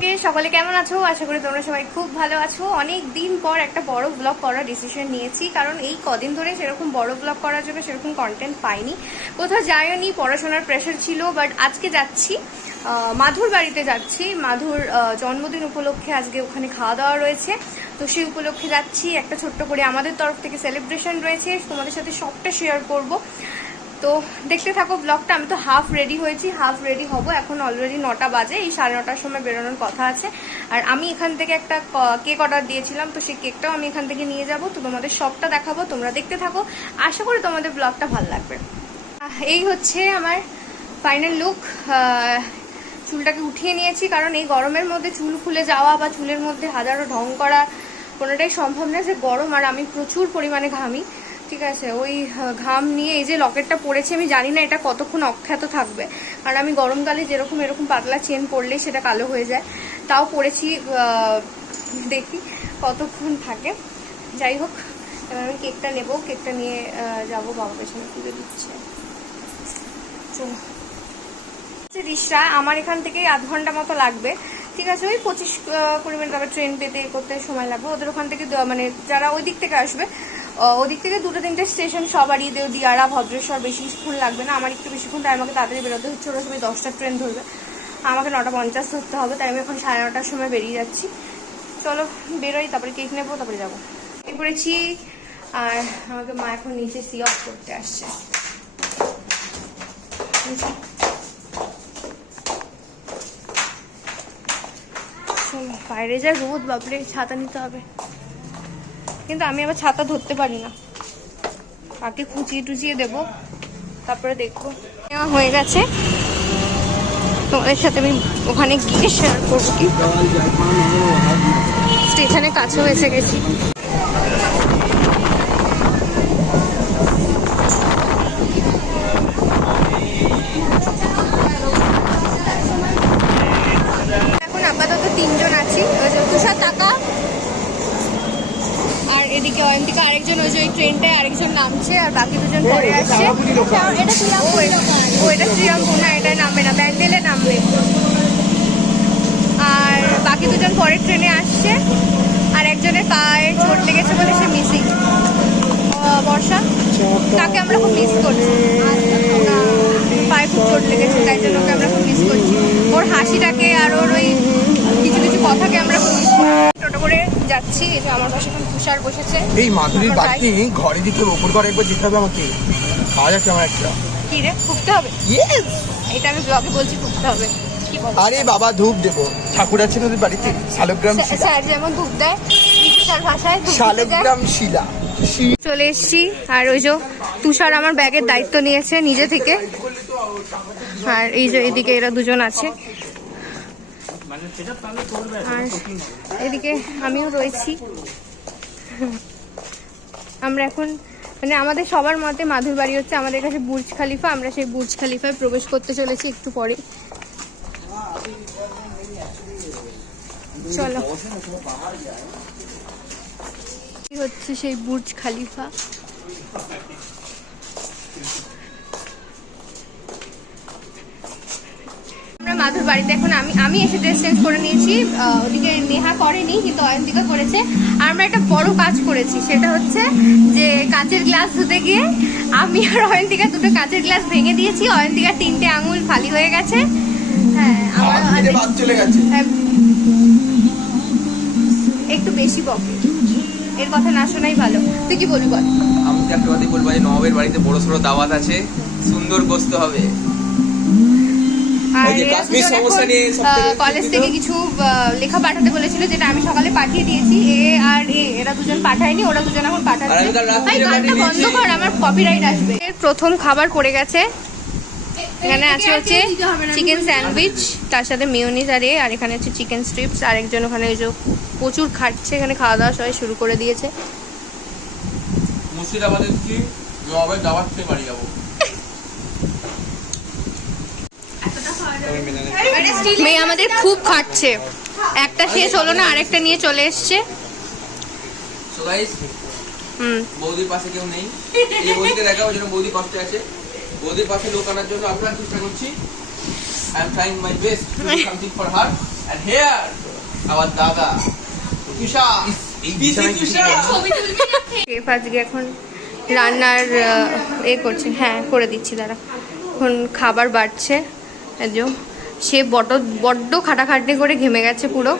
সকলকে সকলে কেমন আছো? আশা করি তোমরা সবাই খুব ভালো আছো। অনেক দিন পর একটা বড় ব্লগ করার ডিসিশন নিয়েছি, কারণ এই কদিন ধরে সেরকম বড় ব্লগ করার জন্য সেরকম কন্টেন্ট পাইনি। কোথাও যাইনি পড়াশোনার প্রেশার ছিল বাট আজকে যাচ্ছি। মাধুর বাড়িতে যাচ্ছি। মাধুর জন্মদিন উপলক্ষে আজকে ওখানে খাওয়া দাওয়া রয়েছে। তো সেই উপলক্ষে যাচ্ছি। একটা ছোট্ট করে আমাদের তরফ থেকে সেলিব্রেশন রয়েছে। তোমাদের সাথে সবটা শেয়ার করব। তো দেখতে থাকো ব্লগটা আমি তো হাফ রেডি হয়েছি হাফ রেডি হব। এখন অলরেডি নটা বাজে, এই সাড়ে নটার সময় বেরোনোর কথা আছে। আর আমি এখান থেকে একটা কেক অর্ডার দিয়েছিলাম, তো সেই কেকটাও আমি এখান থেকে নিয়ে যাব। তো তোমাদের সবটা দেখাবো, তোমরা দেখতে থাকো। আশা করি তোমাদের ব্লগটা ভালো লাগবে। এই হচ্ছে আমার ফাইনাল লুক চুলটাকে উঠিয়ে নিয়েছি, কারণ এই গরমের মধ্যে চুল খুলে যাওয়া বা চুলের মধ্যে হাজারো ঢং করা কোনোটাই সম্ভব না যে গরম, আর আমি প্রচুর পরিমাণে ঘামি। ঠিক আছে, ওই ঘাম নিয়ে এই যে লকেটটা পরেছি আমি জানি না এটা কতক্ষণ অখ্যাত থাকবে। কারণ আমি গরমকালে যেরকম এরকম পাতলা চেন পরলেই সেটা কালো হয়ে যায়। তাও পরেছি দেখি কতক্ষণ থাকে। যাই হোক, এবার আমি কেকটা নেব। কেকটা নিয়ে যাব বাবা পেছনে পুজো দিচ্ছে। চলো। হচ্ছে আমার এখান থেকে আধ ঘণ্টা মতো লাগবে। ঠিক আছে, ওই পঁচিশ কুড়ি মিনিট ট্রেন পেতে করতে সময় লাগবে। ওদের ওখান থেকে মানে যারা ওই দিক থেকে আসবে ওদিক থেকে দুটো তিনটে স্টেশন সবারই দিয়ারা, ভদ্রেশ্বর বেশিক্ষণ লাগবে না। আমার একটু বেশিক্ষণ তাই আমাকে তাড়াতাড়ি বেরোতে হচ্ছে, ওরা সবাই দশটা ট্রেন ধরবে। আমাকে নটা পঞ্চাশ ধরতে হবে, তাই আমি এখন সাড়ে নটার সময় বেরিয়ে যাচ্ছি। চলো, বেরোই, তারপরে কেক নেব, তারপরে যাব। এই করেছি, আর আমাকে মা এখন নিচে সি অফ করতে আসছে। বাইরে যা রোদ, বাপরে, ছাতা নিতে হবে। কিন্তু আমি আবার ছাতা ধরতে পারি না। আগে কুচিয়ে টুচিয়ে দেব। তারপরে দেখব। নেওয়া হয়ে গেছে। তোমাদের সাথে আমি ওখানে গিয়ে শেয়ার করব কি। স্টেশনে কাছেও এসে গেছি এখন আপাতত তিনজন আছি ওই যে তুষার টাকা অয়ন্তিকা আরেকজন ওই যে ওই ট্রেনটায় আরেকজন নামছে আর বাকি দুজন পরে আসছে। এটা শ্রীরামপুর ও এটা শ্রীরামপুর না এটা নামবে না ব্যান্ডেলে নামবে। আর বাকি দুজন পরের ট্রেনে আসছে। আর একজনের পায়ে চোট লেগেছে বলে সে মিসিং বর্ষা তাকে আমরা খুব মিস করছি? পায়ে খুব চোট লেগেছে তাই জন্য ওকে আমরা খুব মিস করছি। ওর হাসিটাকে আর ওর ওই কিছু কিছু কথাকে আমরা খুব মিস করি টোটো করে যাচ্ছি এই যে আমার পাশে এখন তুষার বসেছে। এই মাধুরীর বাড়ি ঘরে দিতে ওপর ঘরে একবার যেতে হবে আমাকে পাওয়া যাচ্ছে আমার একটা। কি রে ফুকতে হবে? এটা আমি ব্লগে বলছি ফুকতে হবে। আরে বাবা ধূপ দেবো। ঠাকুর আছে না ওদের বাড়িতে? শালগ্রাম শিলা। স্যার যেমন ধূপ দেয় ভাষায়। শালগ্রাম শিলা। চলে এসেছি আর ওই যে তুষার আমার ব্যাগের দায়িত্ব নিয়েছে নিজে থেকে। আর এই যে এদিকে এরা দুজন আছে। আর এদিকে আমিও রয়েছি। আমরা এখন মানে আমাদের সবার মতে মাধুর বাড়ি হচ্ছে আমাদের কাছে বুর্জ খালিফা, আমরা সেই বুর্জ খালিফায় প্রবেশ করতে চলেছি একটু পরে। চলো। হচ্ছে সেই বুর্জ খালিফা। মাধুর বাড়িতে এখন আমি আমি এসে ড্রেস চেঞ্জ করে নিয়েছি। ওদিকে নেহা করেনি কিন্তু অয়ন্তিকা করেছে। আর আমরা একটা বড় কাজ করেছি সেটা হচ্ছে যে কাঁচের গ্লাস ধুতে গিয়ে আমি আর অয়ন্তিকা দুটো কাঁচের গ্লাস ভেঙে দিয়েছি। অয়ন্তিকা তিনটে আঙুল ফালি হয়ে গেছে। হ্যাঁ আমার হ্যাঁ, একটু বেশি বকে। এর কথা না শোনাই ভালো। তুই কি বলবি বল? আমি তো একটা কথাই বলব যে নবাবের বাড়িতে বড় সড়ো দাওয়াত আছে। সুন্দর গোস্ত হবে। কলেজ থেকে কিছু লেখা পাঠাতে বলেছিল যেটা আমি সকালে পাঠিয়ে দিয়েছি এ আর এ এরা দুজন পাঠায়নি ওরা দুজন এখন পাঠাচ্ছে। ভাই গানটা বন্ধ কর আমার কপিরাইট আসবে। প্রথম খাবার পড়ে গেছে। এখানে আছে হচ্ছে চিকেন স্যান্ডউইচ তার সাথে মিওনিজ আর এ আর এখানে হচ্ছে চিকেন স্ট্রিপস আর একজন ওখানে ওই যে প্রচুর খাচ্ছে এখানে খাওয়া দাওয়া সবাই শুরু করে দিয়েছে। মুর্শিদাবাদের কি? নবাবের দাওয়াত খেয়ে বাড়ি যাব। মেয়ে আমাদের খুব খাচ্ছে। একটা শেষ হলো না আরেকটা নিয়ে চলে এসছে। হুম। বৌদির পাশে কেউ নেই। এই বৌদিকে দেখা ওই জন্য বৌদি কষ্টে আছে। বৌদির পাশে লোক আনার জন্য আপনার চেষ্টা করছি। I am trying my best to do something for her And here, our দাদা তুষা শেফ আজকে এখন রান্নার এ করছে। হ্যাঁ করে দিচ্ছি দাঁড়া। এখন খাবার বাড়ছে। যে সে বড্ড বড্ড খাটাখাটনি করে ঘেমে গেছে পুরো।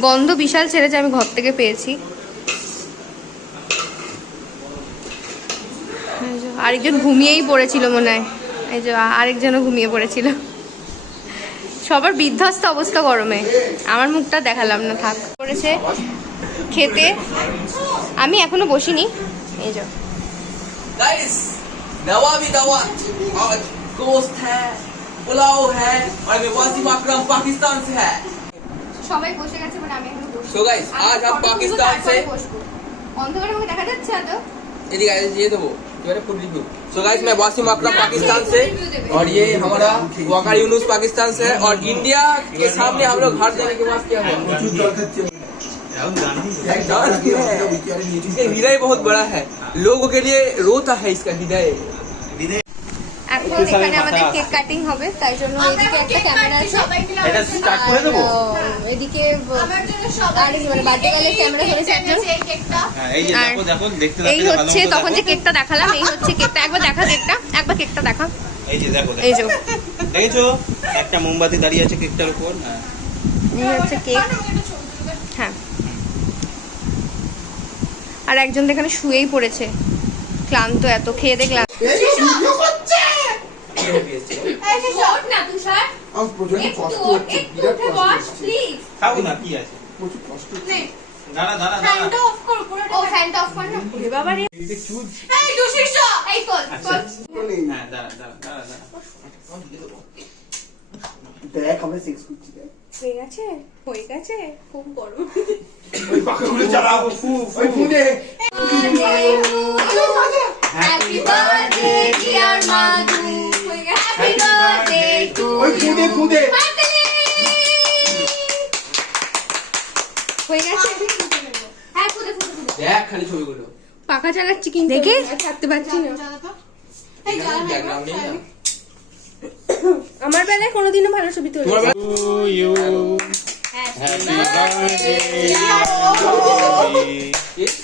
গন্ধ বিশাল ছেড়েছে, আমি ঘর থেকে পেয়েছি। আরেকজন ঘুমিয়েই পড়েছিল মনে হয়। এই যে, আরেকজনও ঘুমিয়ে পড়েছিল। সবার বিধ্বস্ত অবস্থা গরমে। আমার মুখটা দেখালাম না, থাক। করেছে খেতে। আমি এখনও বসিনি। এই যে। गाइस दवा भी दवा और गोश्त है पुलाव है और मैं वासिम अकरम पाकिस्तान से है সবাই বসে গেছে মানে আমি এখনো বসি So guys, आज हम पाकिस्तान से- অন্ধকারে আমাকে দেখা যাচ্ছে আদৌ यदि गाइस ये तो वो मेरा फुल रिव्यू सो गाइस मैं वासिम अकरम पाकिस्तान से और ये हमारा वाका यूनुस पाकिस्तान से है और इंडिया के सामने हम लोग हार जाने के बाद क्या हुआ প্রচুর জল খাচ্ছে इसका हृदय बहुत बड़ा है लोगों के लिए रोता है इसका हृदय এখন এখানে আমাদের কেক কাটিং হবে তাই জন্য এদিকে একটা ক্যামেরা আছে। এটা স্টার্ট করে দেবো? আর, আহ, এদিকে মানে বার্থডে ক্যামেরা ধরেছে একজন। হ্যাঁ, এই যে আর দেখো দেখো দেখতে এই হচ্ছে তখন যে কেকটা দেখালাম এই হচ্ছে কেকটা একবার দেখা কেকটা একবার কেকটা দেখা। এই যে দেখো এই যে। দেখেছ? একটা মোমবাতি দাঁড়িয়ে আছে কেকটার উপর হ্যাঁ। এই হচ্ছে কেক হ্যাঁ। আর একজন এখানে শুয়েই পড়েছে। ক্লান্ত এত খেয়ে দেখলাম আমার প্রচণ্ড কষ্ট হচ্ছে বিরাট কষ্ট হচ্ছে খাও না কি আছে? প্রচুর কষ্ট হচ্ছে দাঁড়া দাঁড়া দাঁড়া। হ্যাঁ, হ্যাঁ দাঁড়া দাঁড়া দাঁড়া দাঁড়া। দেখ আমরা সেক্স করছি দেখ। হয়ে গেছে হয়ে গেছে খুব গরম। ওই পাখাগুলো চালাবো ফু ওই ফুটে happy birthday dear Madhu happy birthday to ফুটে হয়ে গেছে? হ্যাঁ দেখ খালি ছবিগুলো। পাখা চালাচ্ছি কিন্তু। দেখে? থাকতে পারছি না। আমার বেলায় কোনোদিনও ভালো ছবি তুলে তোমার to you happy birthday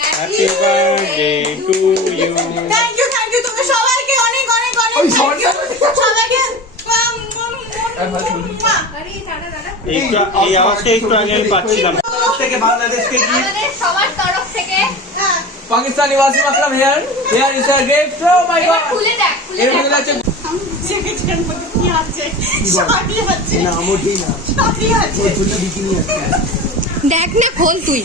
happy birthday to you thank you thank you তুমি সবাইকে অনেক অনেক অনেক সবাইকে উম, উম, উম, উম, উম, আরে দাঁড়া দাঁড়া একটু এই আওয়াজটা একটু আগে আমি পাচ্ছিলাম। থেকে বাংলাদেশকে কি? সবার তরফ থেকে। হ্যাঁ। Pakistani Wasim Akram here. Here is a oh my god খুলে দেখ খুলে দেখ। দেখ না খোল তুই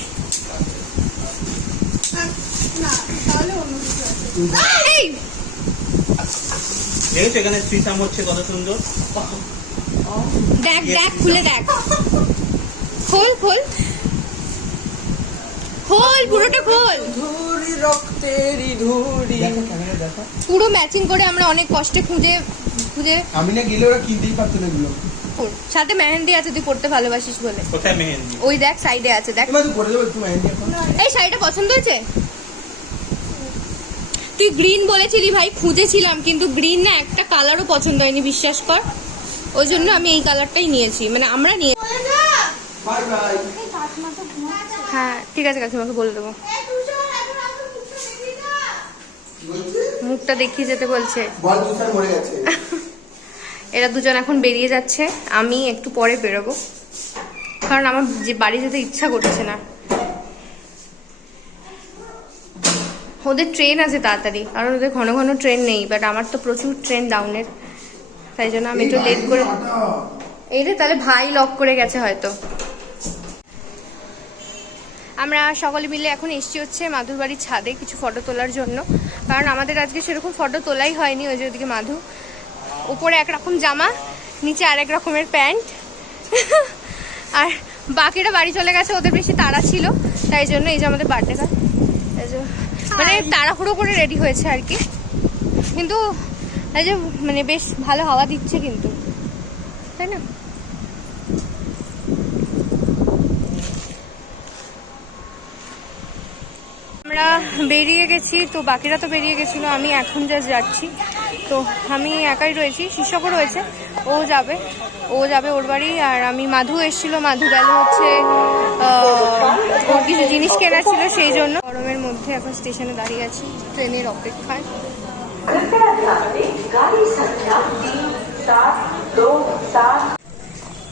না। তাহলে অন্য কিছু আছে এই! দেখেছ এখানে শ্রীসাম হচ্ছে কত সুন্দর? দেখ দেখ খুলে দেখ। খোল খোল। খোল পুরোটা খোল। ধুরি রক্তেরি ধুরি। পুরো ম্যাচিং করে আমরা অনেক কষ্টে খুঁজে খুঁজে আমি না গেলে ওরা কিনতেই পারতো না এগুলো? সাথে মেহেন্দি আছে তুই পড়তে ভালোবাসিস বলে। কোথায় মেহেন্দি? ওই দেখ সাইডে আছে দেখ। তুই করে দেবো একটু মেহেন্দি এখন। এই শাড়িটা পছন্দ হয়েছে? তুই গ্রিন বলেছিলি ভাই খুঁজেছিলাম কিন্তু গ্রিন না একটা কালারও পছন্দ হয়নি বিশ্বাস কর। ওই জন্য আমি এই কালারটাই নিয়েছি। মানে আমরা নিয়ে হ্যাঁ ঠিক আছে কাকিমাকে বলে দেবো। মুখটা দেখিয়ে যেতে বলছে। এরা দুজন এখন বেরিয়ে যাচ্ছে। আমি একটু পরে বেরোবো। কারণ আমার যে বাড়ি যেতে ইচ্ছা করছে না। ওদের ট্রেন আছে তাড়াতাড়ি। কারণ ওদের ঘন ঘন ট্রেন নেই বাট আমার তো প্রচুর ট্রেন ডাউনের তাই জন্য আমি একটু লেট করে এই রে তাহলে ভাই লক করে গেছে হয়তো। আমরা সকলে মিলে এখন এসছি হচ্ছে মাধুর বাড়ির ছাদে কিছু ফটো তোলার জন্য। কারণ আমাদের আজকে সেরকম ফটো তোলাই হয়নি ওই যে ওদিকে মাধু। উপরে একরকম জামা নিচে আরেক রকমের প্যান্ট। আর বাকিরা বাড়ি চলে গেছে ওদের বেশি তাড়া ছিল। তাই জন্য এই যে আমাদের বার্থডে কার মানে তাড়াহুড়ো করে রেডি হয়েছে আর কি। কিন্তু এই যে মানে বেশ ভালো হাওয়া দিচ্ছে কিন্তু। তাই না? আমরা বেরিয়ে গেছি, তো বাকিরা তো বেরিয়ে গেছিল, আমি এখন জাস্ট যাচ্ছি। তো আমি একাই রয়েছি শিক্ষকও রয়েছে, ও যাবে ও যাবে ওর বাড়ি, আর আমি মাধু এসেছিল, মাধু গেল হচ্ছে ওর কিছু জিনিস কেনার ছিল, সেই জন্য গরমের মধ্যে এখন স্টেশনে দাঁড়িয়ে আছি, ট্রেনের অপেক্ষায়।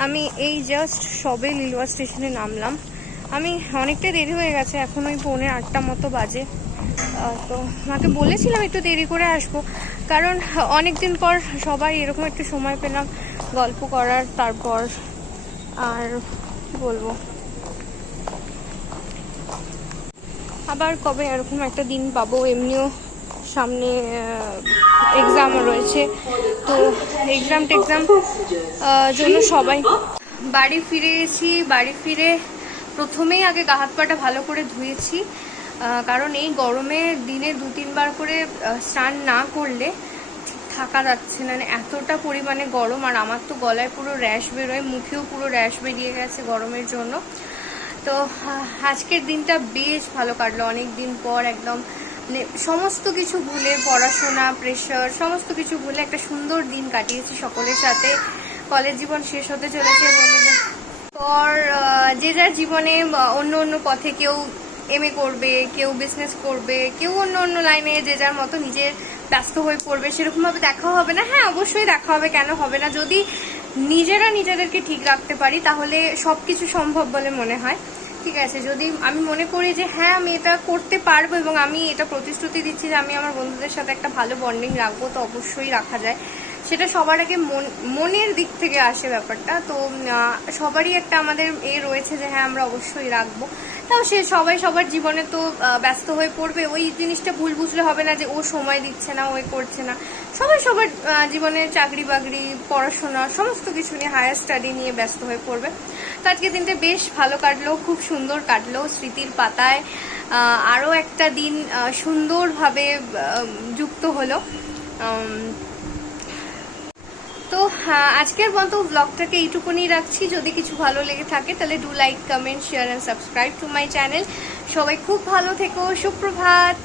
আমি এই জাস্ট সবে লিলুয়া স্টেশনে নামলাম। আমি অনেকটা দেরি হয়ে গেছে, এখন ওই পৌনে আটটা মতো বাজে। তো মাকে বলেছিলাম একটু দেরি করে আসব, কারণ অনেক দিন পর সবাই এরকম একটু সময় পেলাম গল্প করার, তারপর আর বলব। আবার কবে এরকম একটা দিন পাবো, এমনিও সামনে এক্সাম রয়েছে। তো এক্সাম টেক্সাম জন্য সবাই বাড়ি ফিরে এসেছি। বাড়ি ফিরে প্রথমেই আগে গা হাত পাটা ভালো করে ধুয়েছি কারণ এই গরমে দিনে দু তিনবার করে স্নান না করলে থাকা যাচ্ছে না। মানে এতটা পরিমাণে গরম, আর আমার তো গলায় পুরো র্যাশ বেরোয়, মুখেও পুরো র্যাশ বেরিয়ে গেছে গরমের জন্য। তো আজকের দিনটা বেশ ভালো কাটলো। অনেক দিন পর একদম মানে সমস্ত কিছু ভুলে পড়াশোনা প্রেশার সমস্ত কিছু ভুলে একটা সুন্দর দিন কাটিয়েছি সকলের সাথে। কলেজ জীবন শেষ হতে চলেছে পর যে যার জীবনে অন্য অন্য পথে কেউ এম করবে, কেউ বিজনেস করবে, কেউ অন্য অন্য লাইনে যে যার মতো নিজের ব্যস্ত হয়ে পড়বে, সেরকমভাবে দেখা হবে না। হ্যাঁ অবশ্যই দেখা হবে, কেন হবে না? যদি নিজেরা নিজেদেরকে ঠিক রাখতে পারি, তাহলে সব কিছু সম্ভব বলে মনে হয়। ঠিক আছে, যদি আমি মনে করি যে হ্যাঁ আমি এটা করতে পারব এবং আমি এটা প্রতিশ্রুতি দিচ্ছি যে আমি আমার বন্ধুদের সাথে একটা ভালো বন্ডিং রাখব, তো অবশ্যই রাখা যায়। সেটা সবার আগে মন, মনের দিক থেকে আসে ব্যাপারটা। তো সবারই একটা আমাদের এ রয়েছে যে হ্যাঁ আমরা অবশ্যই রাখব। তাও সে সবাই, সবার জীবনে তো ব্যস্ত হয়ে পড়বে। ওই জিনিসটা ভুল বুঝলে হবে না যে ও সময় দিচ্ছে না ওই করছে না। সবাই সবার জীবনে চাকরি বাকরি পড়াশোনা, সমস্ত কিছু নিয়ে হায়ার স্টাডি নিয়ে ব্যস্ত হয়ে পড়বে। তো আজকে দিনটা বেশ ভালো কাটলো, খুব সুন্দর কাটলো স্মৃতির পাতায়। আরও একটা দিন সুন্দরভাবে যুক্ত হলো। তো আজকের মতো ব্লগটাকে এইটুকুনি রাখছি। যদি কিছু ভালো লেগে থাকে, তাহলে do like comment share and subscribe to my channel সবাই খুব ভালো থেকো, সুপ্রভাত।